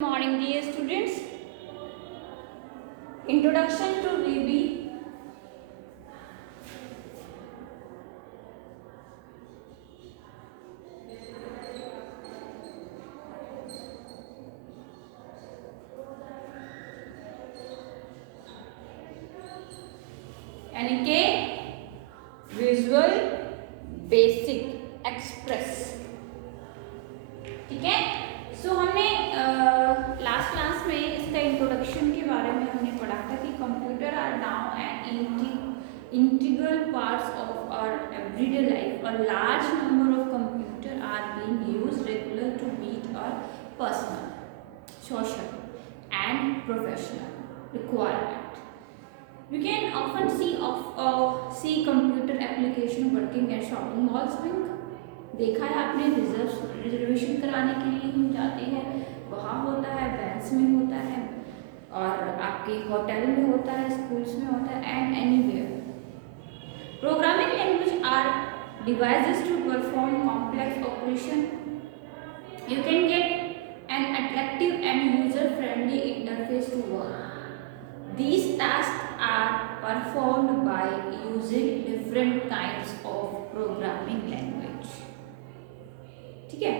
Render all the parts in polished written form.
Morning dear students. Introduction to VB. यानी के visual basic express, ठीक है। सो हमने लास्ट क्लास में इसका इंट्रोडक्शन के बारे में हमने पढ़ा था कि computer are now an integral parts of our everyday life. A large number of computer are being used regular to meet our personal, social and professional requirement. You can often see computer application working at shopping malls में। देखा है आपने, रिजर्वेशन कराने के लिए हम जाते हैं, वहाँ होता है, बैंक्स में होता है, और आपके होटल में होता है, स्कूल्स में होता है, and anywhere. Programming language are devices to perform complex operation. You can get an attractive and user-friendly interface to work. These tasks are performed by using different kinds of programming language. ठीक है।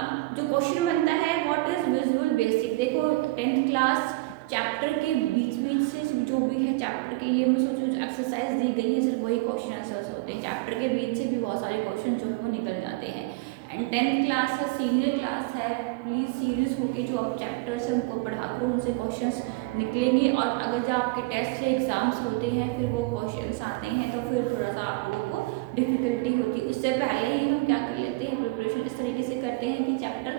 अब जो क्वेश्चन बनता है, what is visual basic. देखो 10th class chapter के बीच से जो भी है चैप्टर के, ये मैं सोचो एक्सरसाइज दी गई है, सिर्फ वही क्वेश्चन आंसर्स होते हैं। चैप्टर के बीच से भी बहुत सारे क्वेश्चन जो है वो निकल जाते हैं। एंड 10th क्लास है, सीनियर क्लास है, प्लीज़ सीरियस होके जो आप चैप्टर्स हैं उनको पढ़ा करो, उनसे क्वेश्चंस निकलेंगे। और अगर जब आपके टेस्ट या एग्जाम्स होते हैं फिर वो क्वेश्चंस आते हैं तो फिर थोड़ा सा आप लोगों को डिफिकल्टी होती है। उससे पहले ही हम क्या कर लेते हैं, प्रिपरेशन इस तरीके से करते हैं कि चैप्टर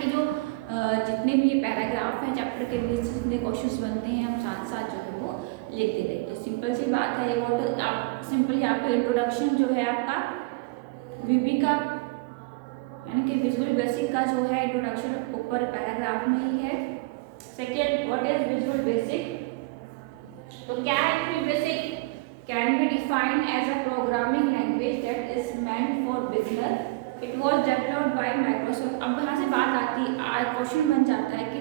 के जो जितने भी ये पैराग्राफ हैं, चैप्टर के बीच जितने क्वेश्चंस बनते हैं, हम साथ साथ जो है वो लिखते रहे। तो सिंपल सी बात है, वो तो आप सिंपली आपका इंट्रोडक्शन जो है आपका वीबी का यानी कि विजुअल बेसिक का जो है इंट्रोडक्शन ऊपर पैराग्राफ में ही है। Second, what is visual basic. तो क्या है visual basic? Can be defined as a programming language that is meant for beginner. It was developed by Microsoft. अब यहाँ से बात आती है, आज क्वेश्चन बन जाता है कि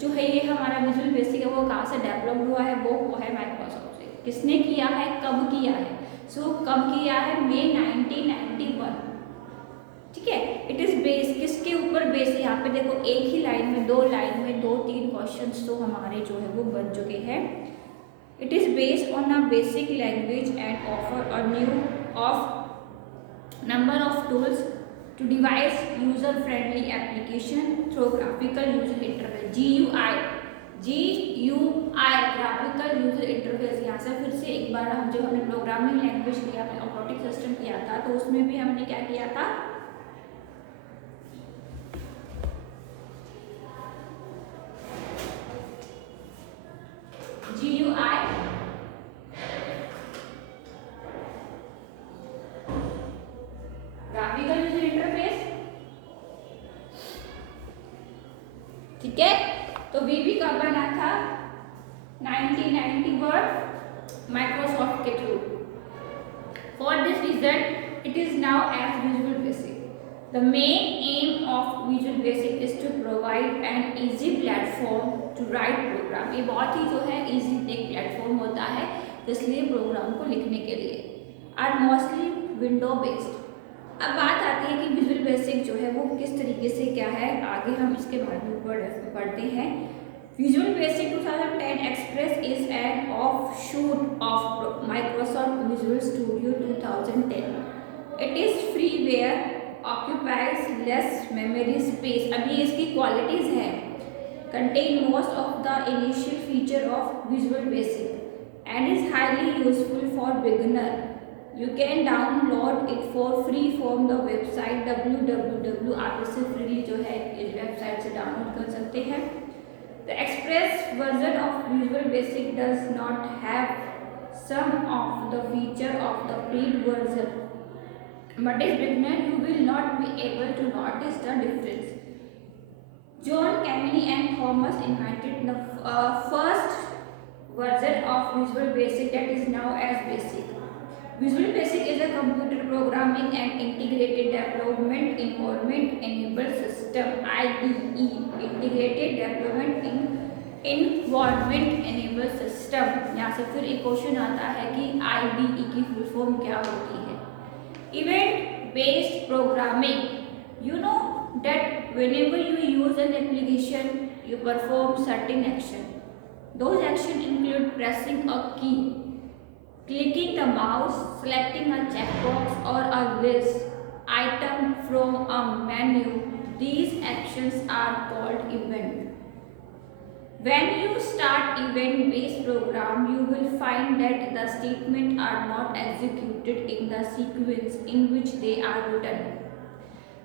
जो है ये हमारा विजुअल बेसिक है वो कहाँ से डेवलप हुआ है, वो है माइक्रोसॉफ्ट से। किसने किया है, कब किया है? कब किया है? मई 1991, ठीक है। इट इज बेस, किसके ऊपर बेस है? यहाँ पे देखो एक ही लाइन में, दो लाइन में 2-3 क्वेश्चंस तो हमारे जो है वो बन चुके हैं। It is based on a basic language and offer a new of number of tools to devise user friendly application through graphical user interface, GUI graphical user interface। यहाँ से फिर से एक बार हम जो हमने प्रोग्रामिंग लैंग्वेज किया, हमने ऑपरेटिंग सिस्टम किया था, तो उसमें भी हमने क्या किया था, GUI ग्राफिकल यूजर इंटरफेस, ठीक है। तो वीबी कब बना था? 1991 माइक्रोसॉफ्ट के through. For this reason it is now as visual basic. The main aim of visual basic is to provide an easy platform to write program. ये बहुत ही जो है इजी एक प्लेटफॉर्म होता है इसलिए प्रोग्राम को लिखने के लिए। Are mostly window based. अब बात आती है कि विजुअल बेसिक जो है वो किस तरीके से क्या है, आगे हम इसके बारे में पढ़ते हैं। Visual basic 2010 express is an offshoot of Microsoft visual studio 2010। It is freeware, occupies less memory space. अभी इसकी क्वालिटीज हैं, contain most of the initial feature of visual basic and is highly useful for beginner. You can download it for free from the website www। आप इसे फ्रीली जो है इस वेबसाइट से डाउनलोड कर सकते हैं। The express version of Visual Basic does not have some of the feature of the paid version, but as beginner you will not be able to notice the difference. John Camini and Thomas invented the first version of Visual Basic that is now as Basic. Visual Basic is a computer programming and integrated development environment enabled system IDE integrated development environment enabled system। यहाँ से फिर एक क्वेश्चन आता है कि IDE की full form क्या होती है। Event based programming, you know that whenever you use an application you perform certain action. Those actions include pressing a key, clicking the mouse, selecting a checkbox or a list item from a menu. These actions are called event. When you start event-based program, you will find that the statements are not executed in the sequence in which they are written.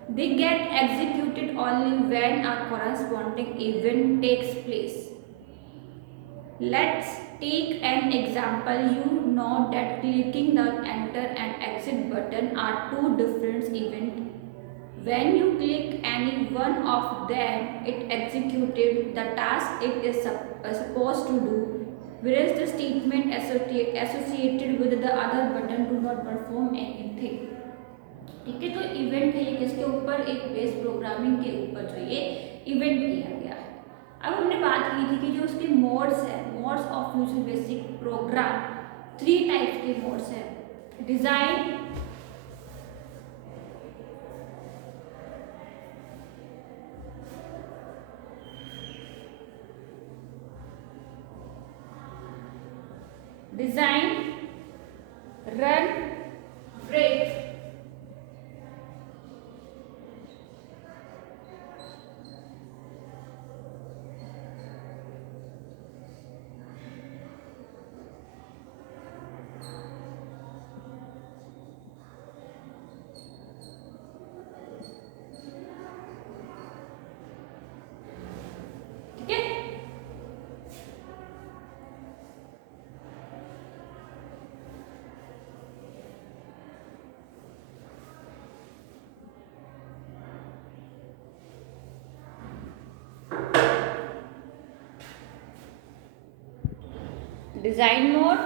They get executed only when a corresponding event takes place. Let's take an example. You know that clicking the enter and exit button are two different events. When you click any one of them, it executed the task it is supposed to do, whereas the statement associated with the other button do not perform anything. ठीक है, तो इवेंट है किसके ऊपर, एक base programming के ऊपर जो ये इवेंट किया गया है। अब हमने बात की थी कि जो उसके मोड्स है, modes of visual basic program, 3 types के मोड्स है। Design, run, break. Design mode,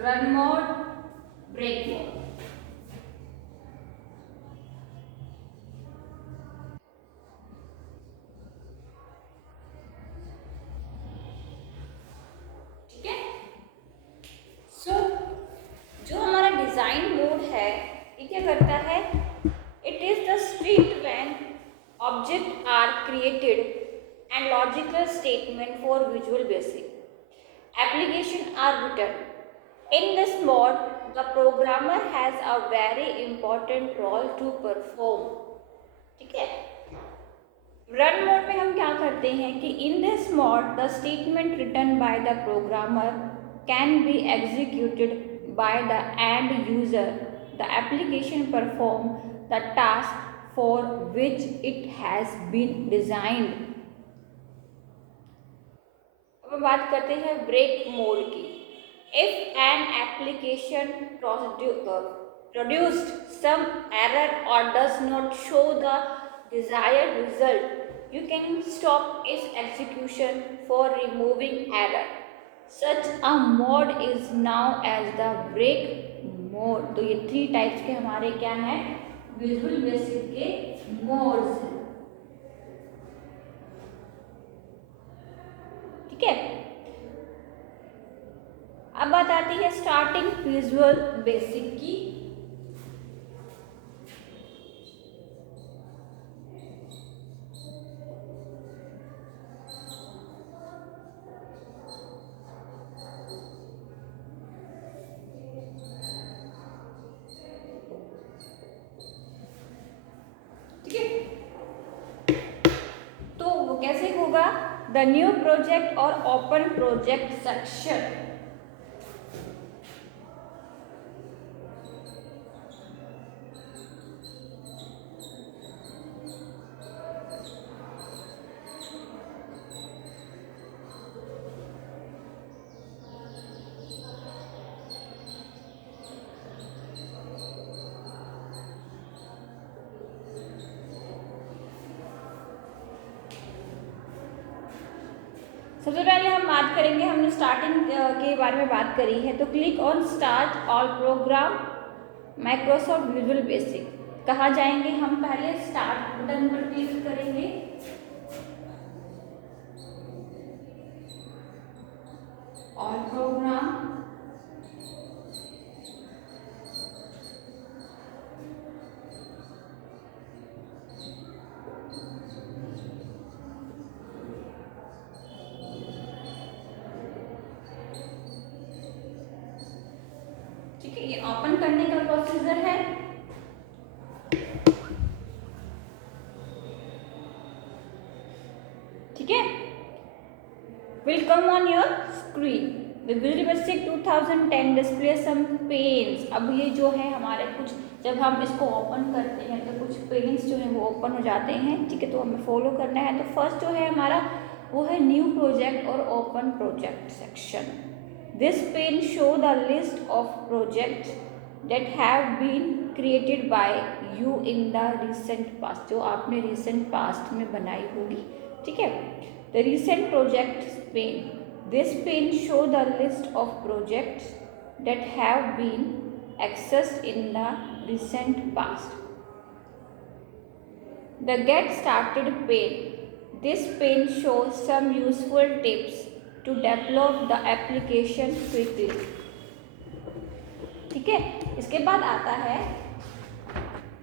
run mode, break mode. ठीक है, सो जो हमारा डिजाइन मोड है ये क्या करता है, it is the state when object are created and logical statement for visual basic application are written. In this mode, the programmer has a very important role to perform. ठीक है, run mode में हम क्या करते हैं कि in this mode the statement written by the programmer can be executed by the end user. The application perform the task for which it has been designed. अब बात करते हैं ब्रेक मोड की। If an application produced some error or does not show the desired result, you can stop its execution for removing error. Such a mode is known as the break mode. तो ये 3 types के हमारे क्या हैं, visual basic के मोड्स हैं। ठीक है, अब बात आती है स्टार्टिंग विजुअल बेसिक की। ठीक है, तो वो कैसे होगा, द न्यू प्रोजेक्ट और ओपन प्रोजेक्ट सेक्शन। सबसे पहले हम बात करेंगे, हमने स्टार्टिंग के बारे में बात करी है, तो click on start all programme Microsoft visual basic. कहाँ जाएंगे हम? पहले स्टार्ट बटन पर क्लिक करेंगे, ऑल प्रोग्राम, ठीक है, ये ओपन करने का प्रोसीजर है। ठीक है, will come on your screen. The Visual Basic 2010 display some panes. अब ये जो है हमारे कुछ, जब हम इसको ओपन करते हैं तो कुछ पेन्स जो है वो ओपन हो जाते हैं। ठीक है, तो हमें फॉलो करना है। तो फर्स्ट जो है हमारा वो है न्यू प्रोजेक्ट और open project section. This pane show the list of project that have been created by you in the recent past, जो आपने recent past में बनाई होगी। ठीक है, the recent projects pane, this pane show the list of projects that have been accessed in the recent past. The get started pane, this pane shows some useful tips to develop the application quickly. ठीक है, इसके बाद आता है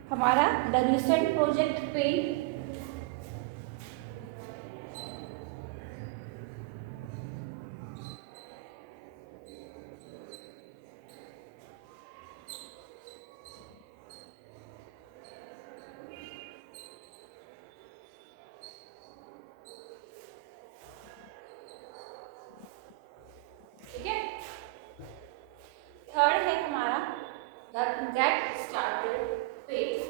हमारा the recent project pen. ठीक है, third है हमारा the get started page.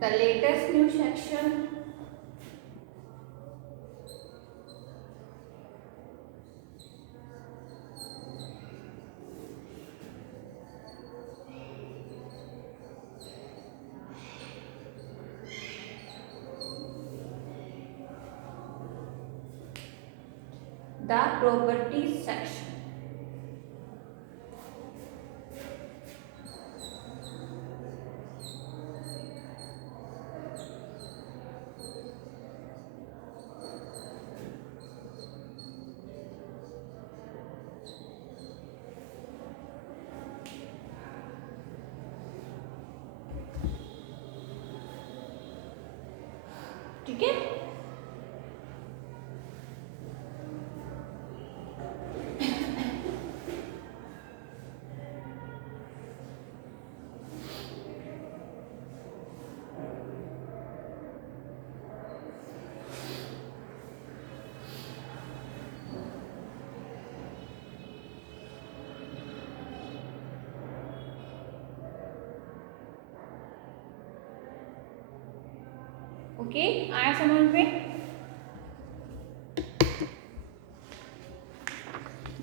The latest new section, the properties section. ठीक है, ओके, आया समझ में?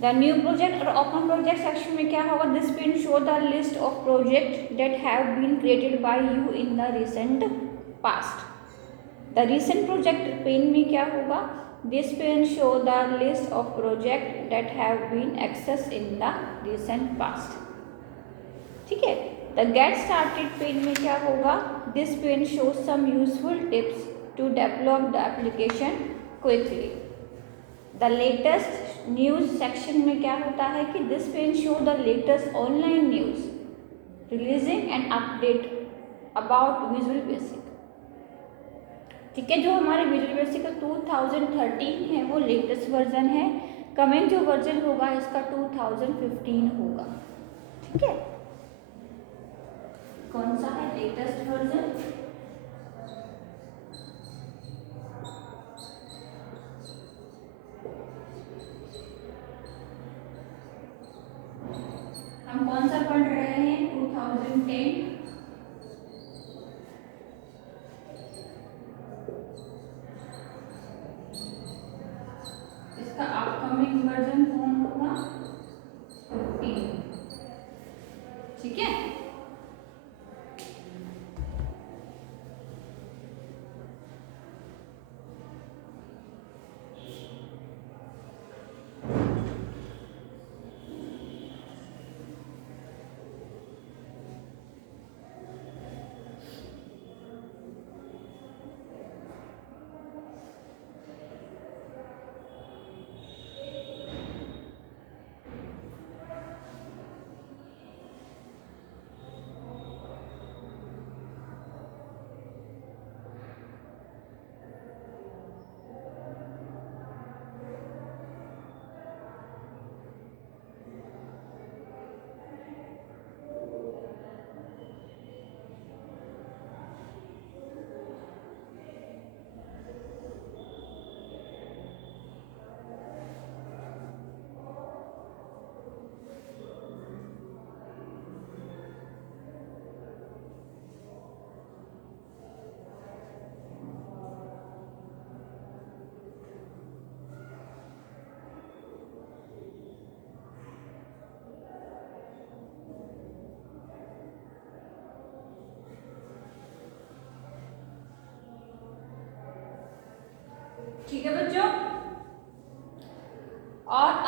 द न्यू प्रोजेक्ट और ओपन प्रोजेक्ट सेक्शन में क्या होगा? This pane show the list of project that have been created by you in the recent past. The recent project pane में क्या होगा? This pane show the list of project that have been access in the recent past. ठीक है, the get started pane में क्या होगा? This pane show some useful tips to develop the application quickly. The latest news section में क्या होता है कि this pane show the latest online news releasing and update about visual basic. ठीक है, जो हमारे विजुअल बेसिक का 2013 है वो लेटेस्ट वर्जन है। कमिंग जो वर्जन होगा इसका 2015 होगा। ठीक है, कौन सा है लेटेस्ट वर्जन? हम कौन सा पढ़ रहे हैं? 2010।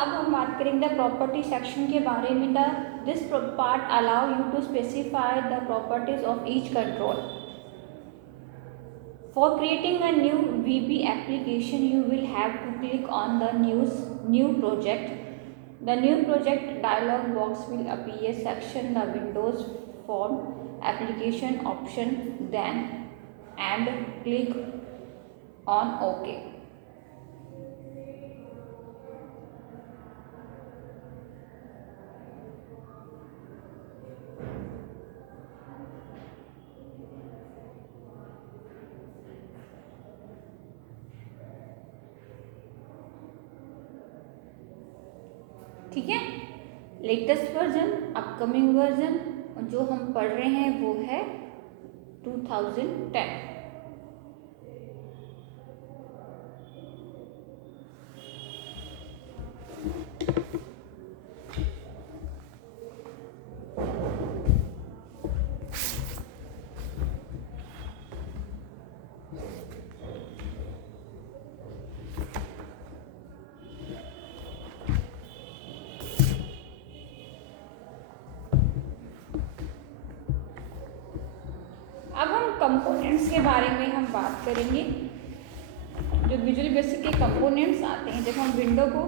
अब हम बात करेंगे प्रॉपर्टी सेक्शन के बारे में। This part allow you to specify the properties of each control. For creating a new VB application, you will have to click on the new project. The new project dialog box will appear. Section the Windows Phone application option, then and click on OK. ठीक है, latest version, upcoming version जो हम पढ़ रहे हैं वो है 2010। अब हम कंपोनेंट्स के बारे में हम बात करेंगे। जो विजुअल बेसिक के कंपोनेंट्स आते हैं, जब हम विंडो को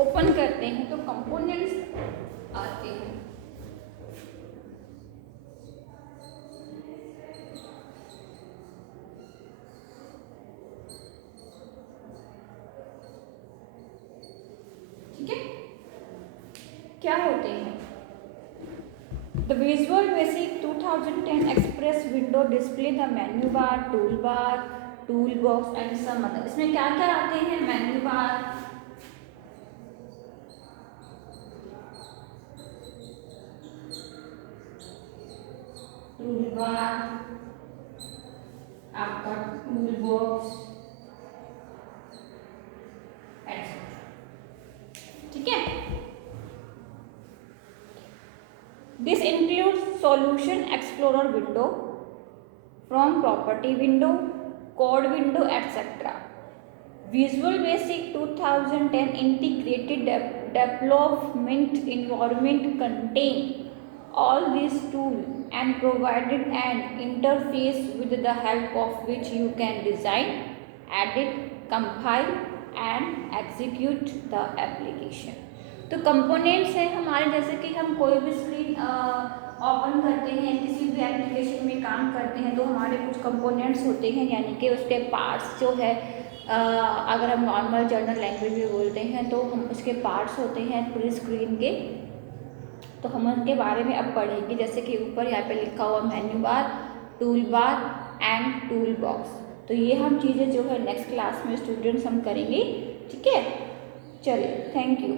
ओपन करते हैं तो कंपोनेंट्स आते हैं। ठीक है, क्या होते हैं? The Visual Basic 2010 Express window display the menu bar, toolbar, toolbox and some other। इसमें क्या क्या आते हैं? मेन्यू बार, टूलबार, आपका टूल बॉक्स एटसेट्रा। ठीक है, this includes solution explorer window, from property window, code window etcetera. Visual basic 2010 integrated development environment contain all these tools and provided an interface with the help of which you can design, edit, compile and execute the application। तो कंपोनेंट्स है हमारे, जैसे कि हम कोई भी screen open करते हैं, किसी भी एप्लीकेशन में काम करते हैं तो हमारे कुछ कंपोनेंट्स होते हैं, यानी कि उसके पार्ट्स जो है अगर हम नॉर्मल जर्नल लैंग्वेज में बोलते हैं तो हम उसके पार्ट्स होते हैं पूरी स्क्रीन के। तो हम उनके बारे में अब पढ़ेंगे, जैसे कि ऊपर यहाँ पे लिखा हुआ menu bar, tool bar and tool box. तो ये हम चीज़ें जो है नेक्स्ट क्लास में स्टूडेंट्स हम करेंगे। ठीक है, चलिए, थैंक यू।